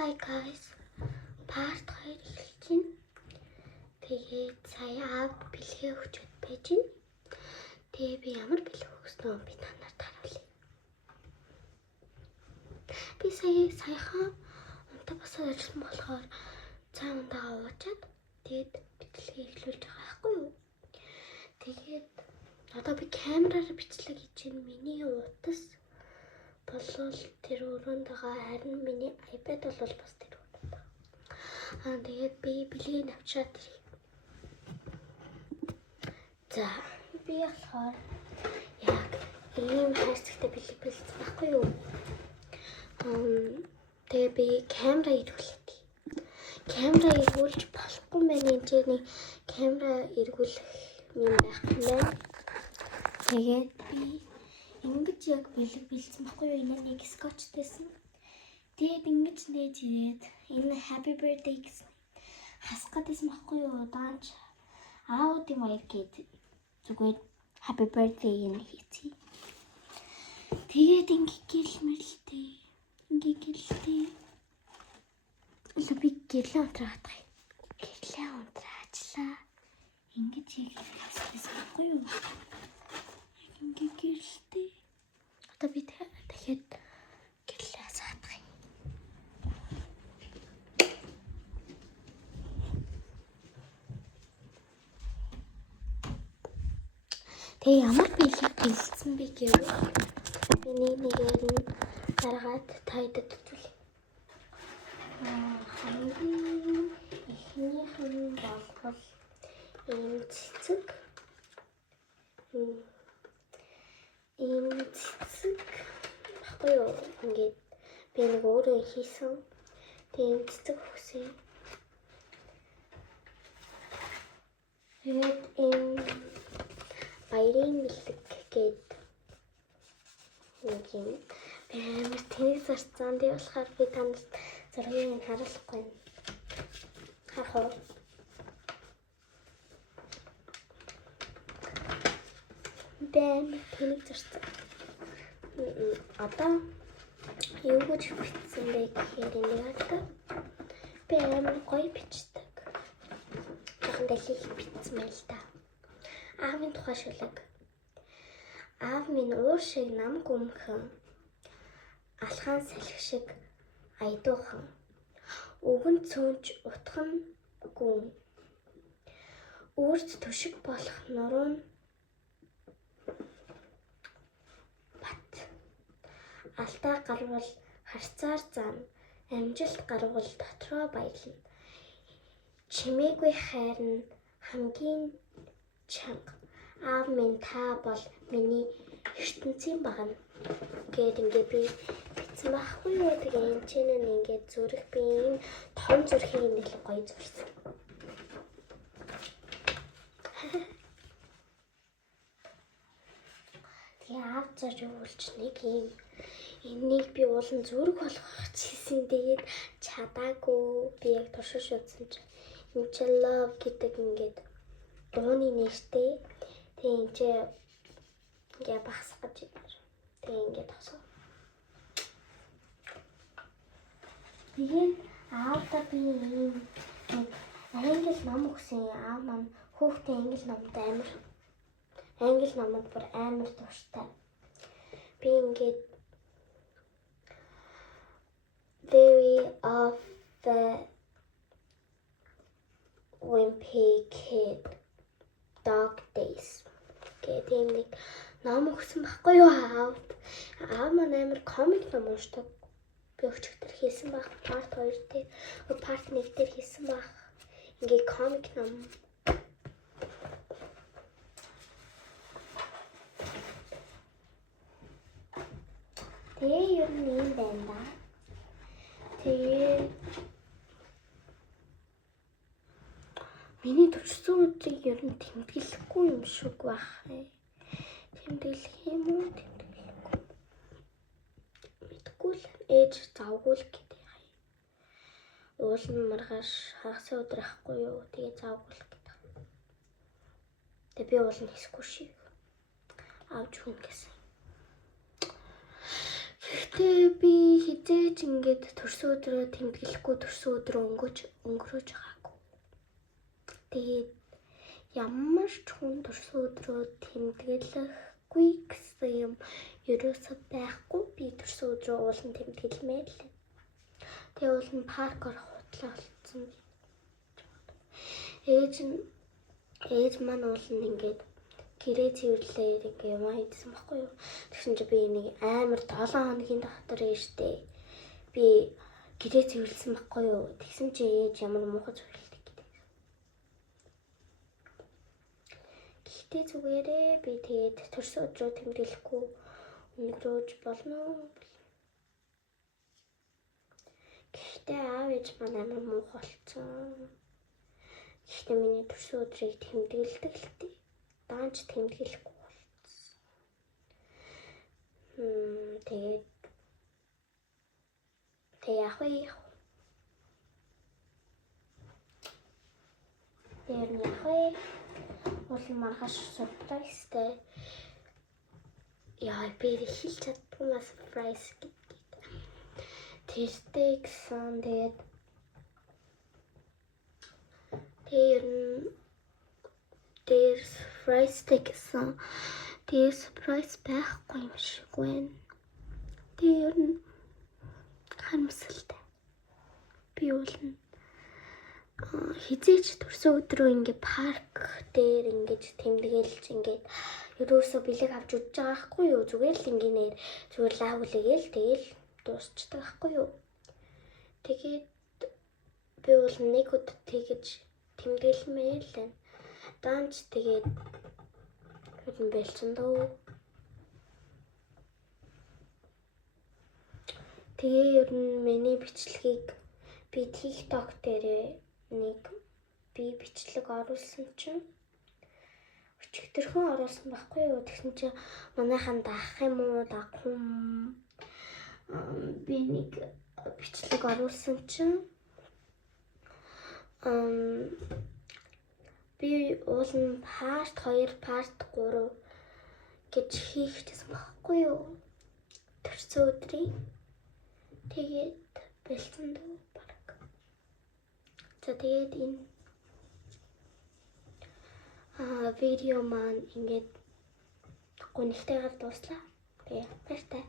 Hi guys. Part 2 эхэлж байна. Тэгээд сая аав бэлгээ өгчөд байж байна. Тэгээ би ямар бэлэг өгснөө би танарт харуулъя. Би саяхан унтаа босоод ажилласан болохоор цаа ундаа уучаад тэгээд бичлэгээ эхлүүлж байгаа байхгүй юу? Тэгээд одоо би камераар бичлэг хийж байна. Миний утас болвол тэр өрөөнд байгаа, харин миний iPad бол бас тэр өрөөнд байгаа. Тэгээд би бэлгийг авчаад ирье. За би болохоор яг ийм хайрцагтай бэлэг бэлдсэн байхгүй юу? Тэгээ би камера эргүүлээ. Камера эргүүлж болохгүй мэн энэ камера эргүүлэх юм байх юм байна. Тэгээд би ингэж яг бэлэг бэлдсэн байхгүй юу? Энэ нэг скотчтэйсэн. Тэгээд ингэж нээж ирээд энэ happy birthday гэсэн хасгаадсэн байхгүй юу? Даанч аудын маяг гээд зүгээр happy birthday энэ хийцээ. Тэгээд ингээл мэлтэй. Илүү би гэрлээ унтраах. Гэрлээ унтраачлаа. Ингэж хийх байхгүй юу? Гэрэлтэй. Одоо би дахиад гэрлээ саадах юм. Тэгээ ямар бэлэг бэлдсэн бэ гэвэл миний нэгээр нь дараагаад тайдад үзүүлээ. Хамгийн эхнийх нь болвол энэ цэцэг. Энэ цэцэг баггүй юу? Ингээд би нэг өөрөө хийсэн. Тэгээд цэцэг өгсөн. Тэгээд энэ баярын бэлэг гээд нэг юм амар тэнэг зарцсан. Тэгээ болохоор би танд зургийг харуулахгүй юм. Харах уу? Бэм тэнэг зарцсан. Одоо юу гэж бичсэн бэ гэхээр энэ би амар гоё бичдэг. Жоохон дэлхийх бичсэн байл та. Аавын тухай шүлэг. Аав минь уур шиг нам гүмхэн. Алхаан салхи шиг айдуухан. Өгөн цөөнч утхан гүн. Үрд төшиг болох нуруун бат. Алдаа гарвал харцаар зам. Амжилт гарвал дотроо баялна. Чимээгүй хайр нь хамгийн чанга. Аав минь та бол миний ертөнцийн багна. Гээд ингээд би бичсэн байхгүй юу? Тэгээ энэ ч ингээд зүрх би энэ том зүрхийг нэг л гоё зүрсэн. Тэгээ аав зар явуулч нэг юм энийг би уулан зүрх болгох чийсэн. Тэгээд чадаагүй. Би яг туршиж үзсэн чинь энэ ч love гэдэг ингээд дууны нэртэй. Тэгээ энэ ч ингээд багсах гэж байна. Тэгээ ингээд тосоо. Тэгээд аавда би ийм англи ном өгсөн. Аав маань хүүхдээ англи номд англи номод бүр амар дуртай. Би ингээд Diary of the Wimpy Kid Dog Days гэдэг нэг ном өгсөн байхгүй юу аав? Аав маань амар комик ном уншдаг. Би өчигдөр хийсэн баг part 2 дээр, part 1 дээр хийсэн баг. Ингээ комик ном. Тэгээ ер нь юм байна да. Тэгээ миний төвчсөн өдрийг ер нь тэмдэглэхгүй юм шиг байх. Тэмдэглэх юм уу? Тэмдэглэхгүй. Мэдгүй л ээж завгүй л гэдэг юм. Уулын маргааш хагас өдөр ахгүй юу? Тэгээ завгүй л гэдэг. Тэгээ би уулын хийсгүй шиг авч хүн гэсэн. Гэхдээ би хизээж ингээд төрсөн өдрөө тэмдэглэхгүй төрсөн өдрөө өнгөрөөж байгаагүй. Тэгээд ямар ч хүн төрсөн өдрөө тэмдэглэхгүй гэсэн юм ерөөсөө байхгүй. Би төрсөн өдрөө уулын тэмдэглэмээ л. Тэгээ уулын парк орох хутлаа болцсон. Ээж маань уулын ингээд гэрээ цэвэрлээд ингээ юм хийсэн баггүй юу. Тэгсэн чи би нэг амар 7 хоногийн дотор ээжтэй би гэрээ цэвэрлсэн баггүй юу. Тэгсэн чи ээж ямар муухай цэвэрлдэг гэдэг. Гэхдээ зүгээрээ би тэгээд төрсөн өдрөө тэмдэглэхгүй өнгөрөөж болно. Гэхдээ аав ээж маань амар муухай болцсон. Гэхдээ миний төрсөн өдрийг тэмдэглэдэг л дээ. Даанч тэмдэглэхгүй болцсон. Тэгээд яах вэ? Уулын маргааш surpriseтэй. Яа, би хэлж чаддгүй маа surprise гэдэг. Тэртэй гэсэн тэгээд surprise гэсэн. Тэгээд surprise байхгүй юм шиг байна. Тэгээд харамсалтай. Би уулна. Хизээч төрсөн өдрөө ингээ парк дээр ингэж тэмдэглэж ингээд ерөөсөө бэлэг авч удаж байгаа байхгүй юу? Зүгээр л ингээнээр зүгээр лав үлээгээл тэгэл дуусчдаг байхгүй юу? Тэгээд би уулна нэг өдөр тэгэж тэмдэглэмээ л байна. Даанч тэгээд хэдэн бэлсэн дөө. Тэгээ ер нь миний бичлэгийг би TikTok дээрээ нэг би бичлэг оруулсан чинь өчигдөрхөн оруулсан байхгүй юу. Тэгсэн чинь манайхан даах юм уу дагах юм. Би нэг бичлэг оруулсан чинь би уулын part 2, part 3 гэж хийхтэйсэн байхгүй юу. Төрсөн өдрийн тэгээд бэлсэн дөө баг. За тэгээд энэ видео маань ингээд гонхтойгоор дуслаа. Тэгээ баяртай.